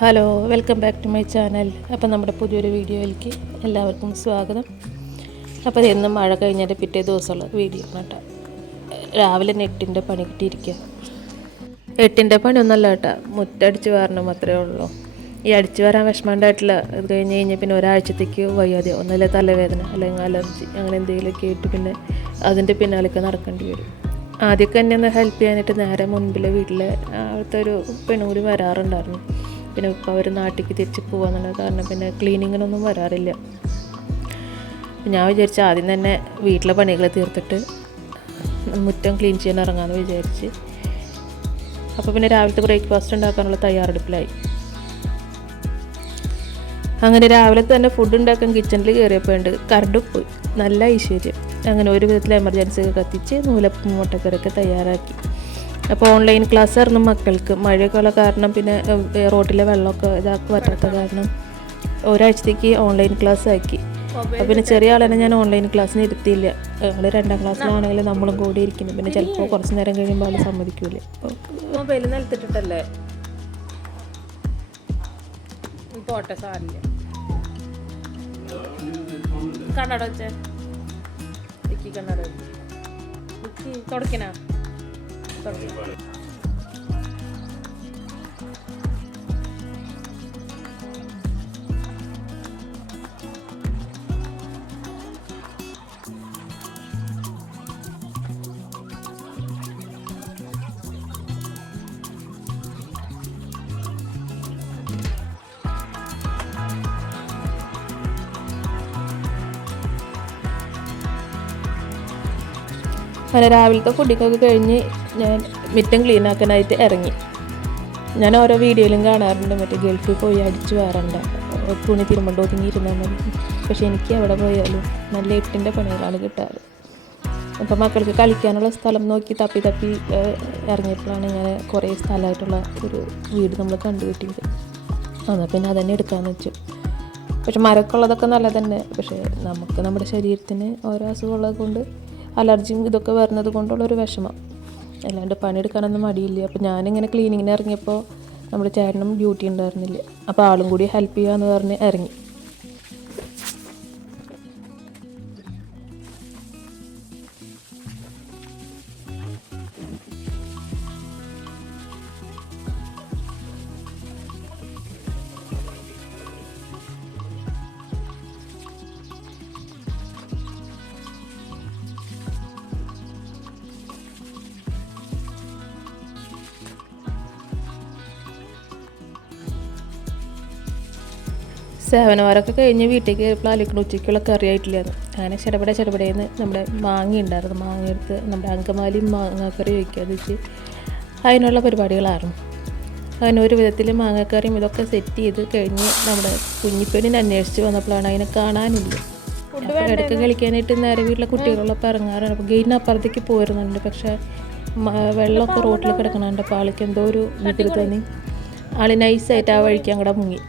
Hello, welcome back to my channel. അപ്പോൾ നമ്മുടെ പുതിയൊരു വീഡിയോയിലേക്ക് എല്ലാവർക്കും സ്വാഗതം. അപ്പോൾ ഇന്ന് മഴ കഴിഞ്ഞതിൻ്റെ പിറ്റേ ദിവസമുള്ള വീഡിയോ കേട്ടോ. രാവിലെ 8ൻ്റെ പണി കിട്ടിയിരിക്കുക. 8ൻ്റെ പണിയൊന്നല്ല കേട്ടോ, മുറ്റടിച്ച് വാരണം മാത്രമേ ഉള്ളൂ. ഈ അടിച്ച് വരാൻ വിഷമമുണ്ടായിട്ടില്ല. അത് കഴിഞ്ഞ് പിന്നെ ഒരാഴ്ചത്തേക്ക് വയ്യാതെ ഒന്നല്ല തലവേദന അല്ലെങ്കിൽ അലർജി അങ്ങനെ എന്തെങ്കിലുമൊക്കെ ആയിട്ട് പിന്നെ അതിൻ്റെ പിന്നാലൊക്കെ നടക്കേണ്ടി വരും. ആദ്യമൊക്കെ എന്നെ ഒന്ന് ഹെൽപ്പ് ചെയ്യാനായിട്ട് നേരെ മുൻപിലെ വീട്ടിലെ അവിടുത്തെ ഒരു പെണ്ണൂര് വരാറുണ്ടായിരുന്നു. പിന്നെ ഇപ്പോൾ അവർ നാട്ടിലേക്ക് തിരിച്ച് പോകാന്നുള്ള കാരണം പിന്നെ ക്ലീനിങ്ങിനൊന്നും വരാറില്ല. ഞാൻ വിചാരിച്ചു ആദ്യം തന്നെ വീട്ടിലെ പണികൾ തീർത്തിട്ട് മുറ്റം ക്ലീൻ ചെയ്യാൻ ഇറങ്ങാമെന്ന് വിചാരിച്ച്. അപ്പോൾ പിന്നെ രാവിലത്തെ ബ്രേക്ക്ഫാസ്റ്റ് ഉണ്ടാക്കാനുള്ള തയ്യാറെടുപ്പിലായി. അങ്ങനെ രാവിലെ തന്നെ ഫുഡ് ഉണ്ടാക്കാൻ കിച്ചണിൽ കയറിയപ്പോൾ ഉണ്ട് കറണ്ട് പോയി. നല്ല ഐശ്വര്യം. അങ്ങനെ ഒരു വിധത്തിൽ എമർജൻസി ഒക്കെ കത്തിച്ച് നൂലപ്പം മുട്ടക്കറിയൊക്കെ തയ്യാറാക്കി. അപ്പോൾ ഓൺലൈൻ ക്ലാസ് ആയിരുന്നു മക്കൾക്ക്. മഴയൊക്കെ ഉള്ള കാരണം പിന്നെ റോഡിലെ വെള്ളമൊക്കെ ഇതാക്കി പറ്റാത്ത കാരണം ഒരാഴ്ചത്തേക്ക് ഓൺലൈൻ ക്ലാസ് ആക്കി. അപ്പോൾ പിന്നെ ചെറിയ ആളെ ഞാൻ ഓൺലൈൻ ക്ലാസ്സിന് ഇരുത്തിയില്ല. ആൾ 2ാം ക്ലാസ്സിലാണെങ്കിൽ നമ്മളും കൂടി ഇരിക്കുന്നു. പിന്നെ ചിലപ്പോൾ കുറച്ച് നേരം കഴിയുമ്പോൾ ആൾ സമ്മതിക്കൂലേ. മൊബൈൽ നിലത്തിട്ടിട്ടല്ലേ പോട്ടെ, സാരില്ല. കണ്ണട വെച്ചേ കണ്ണട തുടക്കനാ തുടക്ക. അങ്ങനെ രാവിലത്തെ ഫുഡിങ്ങൊക്കെ കഴിഞ്ഞ് ഞാൻ മുറ്റം ക്ലീൻ ആക്കാനായിട്ട് ഇറങ്ങി. ഞാൻ ഓരോ വീഡിയോയിലും കാണാറുണ്ട് മറ്റേ ഗൾഫിൽ പോയി അടിച്ചു വാറണ്ട, തുണി തിരുമ്പണ്ട് ഒതുങ്ങിയിരുന്നാൽ മതി. പക്ഷെ എനിക്ക് അവിടെ പോയാലും നല്ല 8ൻ്റെ പണികളാണ് കിട്ടാറ്. അപ്പോൾ മക്കൾക്ക് കളിക്കാനുള്ള സ്ഥലം നോക്കി തപ്പി ഇറങ്ങിയപ്പോഴാണ് ഇങ്ങനെ കുറേ സ്ഥലമായിട്ടുള്ള ഒരു വീട് നമ്മൾ കണ്ടുകിട്ടിയത്. എന്നാൽ പിന്നെ അതന്നെ എടുക്കാമെന്ന് വെച്ചു. പക്ഷെ മരമൊക്കെ ഉള്ളതൊക്കെ നല്ലത് തന്നെ. പക്ഷേ നമുക്ക് നമ്മുടെ ശരീരത്തിന് ഓരോ അസുഖമുള്ളത് കൊണ്ട് അലർജിയും ഇതൊക്കെ വരുന്നത് കൊണ്ടുള്ളൊരു വിഷമം. അല്ലാണ്ട് പണിയെടുക്കാനൊന്നും മടിയില്ല. അപ്പോൾ ഞാനിങ്ങനെ ക്ലീനിങ്ങിന് ഇറങ്ങിയപ്പോൾ നമ്മുടെ ചേട്ടനും ഡ്യൂട്ടി ഉണ്ടായിരുന്നില്ല. അപ്പോൾ ആളും കൂടി ഹെൽപ്പ് ചെയ്യാമെന്ന് പറഞ്ഞ് ഇറങ്ങി. സേവനവാരമൊക്കെ കഴിഞ്ഞ് വീട്ടിലേക്ക് കയറിയപ്പോൾ ആലോചിക്കണം ഉച്ചയ്ക്കുള്ള കറി ആയിട്ടില്ലായിരുന്നു. അങ്ങനെ ചെടപടേന്ന് നമ്മുടെ മാങ്ങ ഉണ്ടായിരുന്നു. മാങ്ങ എടുത്ത് നമ്മുടെ അങ്കമാലിയും മാങ്ങാക്കറി വയ്ക്കാതെ വെച്ച് അതിനുള്ള പരിപാടികളായിരുന്നു. അങ്ങനെ ഒരു വിധത്തിൽ മാങ്ങാക്കറിയും ഇതൊക്കെ സെറ്റ് ചെയ്ത് കഴിഞ്ഞ് നമ്മുടെ കുഞ്ഞിപ്പേടിനെ അന്വേഷിച്ച് വന്നപ്പോഴാണ് അതിനെ കാണാനില്ല. ഇടയ്ക്ക് കളിക്കാനായിട്ട് നേരെ വീട്ടിലെ കുട്ടികളൊപ്പം ഇറങ്ങാറാണ്. അപ്പോൾ ഗെയിറ്റിന് അപ്പുറത്തേക്ക് പോയിരുന്നുണ്ട്. പക്ഷേ വെള്ളമൊക്കെ റോട്ടിൽ കിടക്കണുണ്ട്. അപ്പോൾ ആൾക്ക് എന്തോ ഒരു വീട്ടിൽ തോന്നി. ആൾ നൈസായിട്ട് ആ വഴിക്ക് അങ്ങോട്ട് മുങ്ങി.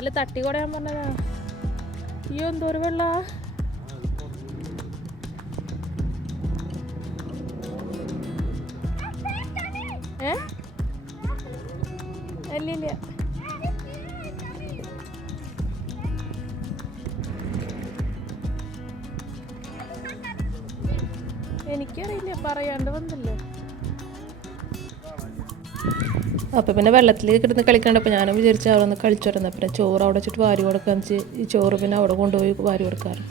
അല്ല തട്ടി കൊടയാൻ പറഞ്ഞതാ. അയ്യോ എന്തോ ഒരു വെള്ള. അല്ലില്ല, എനിക്കറിയില്ല, പറയാണ്ട് വന്നല്ലോ. അപ്പോൾ പിന്നെ വെള്ളത്തിൽ കിടന്ന് കളിക്കണ്ടപ്പോൾ ഞാനും വിചാരിച്ചു അവിടെ ഒന്ന് കളിച്ചു വരുന്നത്. പിന്നെ ചോറ് അവിടെ വെച്ചിട്ട് വാരി കൊടുക്കാന്ന് വെച്ച് ഈ ചോറ് പിന്നെ അവിടെ കൊണ്ടുപോയി വാരി കൊടുക്കാറ്.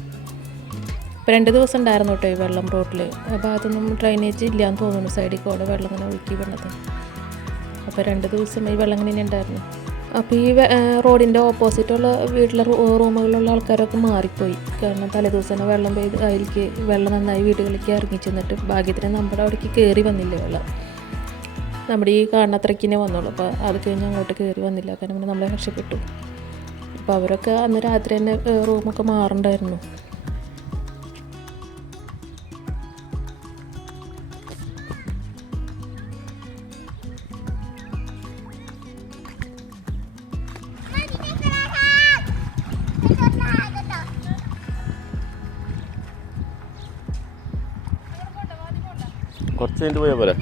ഇപ്പോൾ 2 ദിവസം ഉണ്ടായിരുന്നു കേട്ടോ ഈ വെള്ളം റോട്ടിൽ. ആ ഭാഗത്തൊന്നും ഡ്രൈനേജ് ഇല്ലയെന്ന് തോന്നുന്നു. സൈഡിൽ കൂടെ വെള്ളം ഇങ്ങനെ ഒഴുക്കി വീണത്. അപ്പോൾ 2 ദിവസം ഈ വെള്ളം ഇങ്ങനെ ഉണ്ടായിരുന്നു. അപ്പോൾ ഈ റോഡിൻ്റെ ഓപ്പോസിറ്റുള്ള വീട്ടിലെ റൂമുകളിലുള്ള ആൾക്കാരൊക്കെ മാറിപ്പോയി. കാരണം തലേദിവസം തന്നെ വെള്ളം പെയ്ത് അതിലേക്ക് വെള്ളം നന്നായി വീടുകളിലേക്ക് ഇറങ്ങി ചെന്നിട്ട് ഭാഗ്യത്തിന് നമ്മുടെ അവിടേക്ക് കയറി വന്നില്ല വെള്ളം. നമ്മുടെ ഈ കാണത്രക്കിനെ വന്നുള്ളൂ. അപ്പോൾ അത് കഴിഞ്ഞ് അങ്ങോട്ട് കയറി വന്നില്ല. കാരണം പിന്നെ നമ്മളെ രക്ഷപ്പെട്ടു. അപ്പോൾ അവരൊക്കെ അന്ന് രാത്രി തന്നെ റൂമൊക്കെ മാറണ്ടായിരുന്നു. കുറച്ച് കഴിഞ്ഞിട്ട് പോയാൽ പോരെ.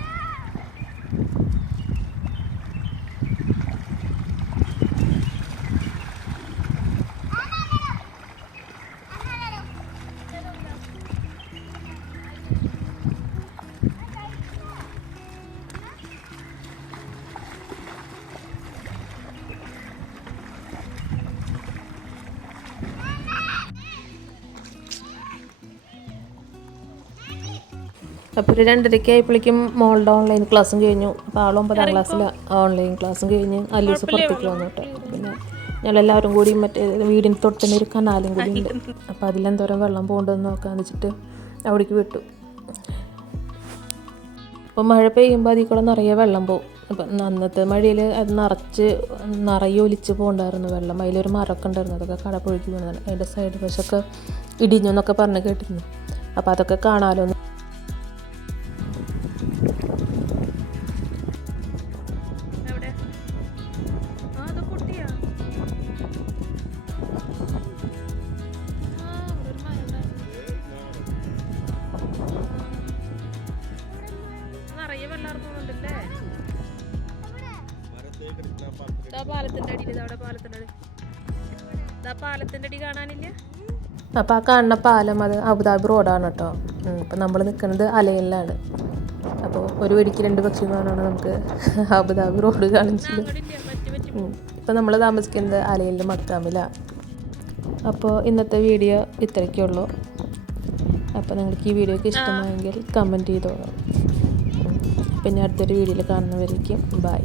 അപ്പോൾ ഒരു 2:30 ആയപ്പോഴേക്കും മോളുടെ ഓൺലൈൻ ക്ലാസ്സും കഴിഞ്ഞു. അപ്പോൾ ആൾ 9ാം ക്ലാസ്സിൽ ഓൺലൈൻ ക്ലാസ്സും കഴിഞ്ഞ് അല്ലൂസ് പുറത്തേക്ക് വന്നിട്ട് പിന്നെ ഞങ്ങളെല്ലാവരും കൂടി മറ്റേ വീടിന് തൊട്ട് തന്നെ ഒരു കനാലും കൂടി ഉണ്ട്. അപ്പോൾ അതിലെന്തോരം വെള്ളം പോകണ്ടെന്ന് നോക്കാമെന്ന് വെച്ചിട്ട് അവിടേക്ക് വിട്ടു. അപ്പോൾ മഴ പെയ്യുമ്പോൾ അതിൽ കൂടെ നിറയെ വെള്ളം പോകും. അപ്പം അന്നത്തെ മഴയിൽ അത് നിറയെ ഒലിച്ച് പോകണ്ടായിരുന്നു വെള്ളം. അതിലൊരു മരമൊക്കെ ഉണ്ടായിരുന്നു, അതൊക്കെ കടപുഴക്കി വീണതാണ്. അതിൻ്റെ സൈഡ് വശമൊക്കെ ഇടിഞ്ഞു എന്നൊക്കെ പറഞ്ഞ് കേട്ടിരുന്നു. അപ്പോൾ അതൊക്കെ കാണാമല്ലോ. അപ്പോൾ ആ കാണുന്ന പാലം അത് അബുദാബി റോഡാണ് കേട്ടോ. ഇപ്പം നമ്മൾ നിൽക്കുന്നത് അലയിലാണ്. അപ്പോൾ ഒരു വെടിക്ക് 2 പക്ഷി എന്ന് പറഞ്ഞാൽ നമുക്ക് അബുദാബി റോഡ് കാണിച്ചത്. ഇപ്പം നമ്മൾ താമസിക്കുന്നത് അലയിലെ മക്കാമിലാണ്. അപ്പോൾ ഇന്നത്തെ വീഡിയോ ഇത്രയൊക്കെ ഉള്ളൂ. അപ്പോൾ നിങ്ങൾക്ക് ഈ വീഡിയോക്ക് ഇഷ്ടമായെങ്കിൽ കമൻറ്റ് ചെയ്തോളാം. പിന്നെ അടുത്തൊരു വീഡിയോയിൽ കാണുന്നവരേക്കും ബൈ.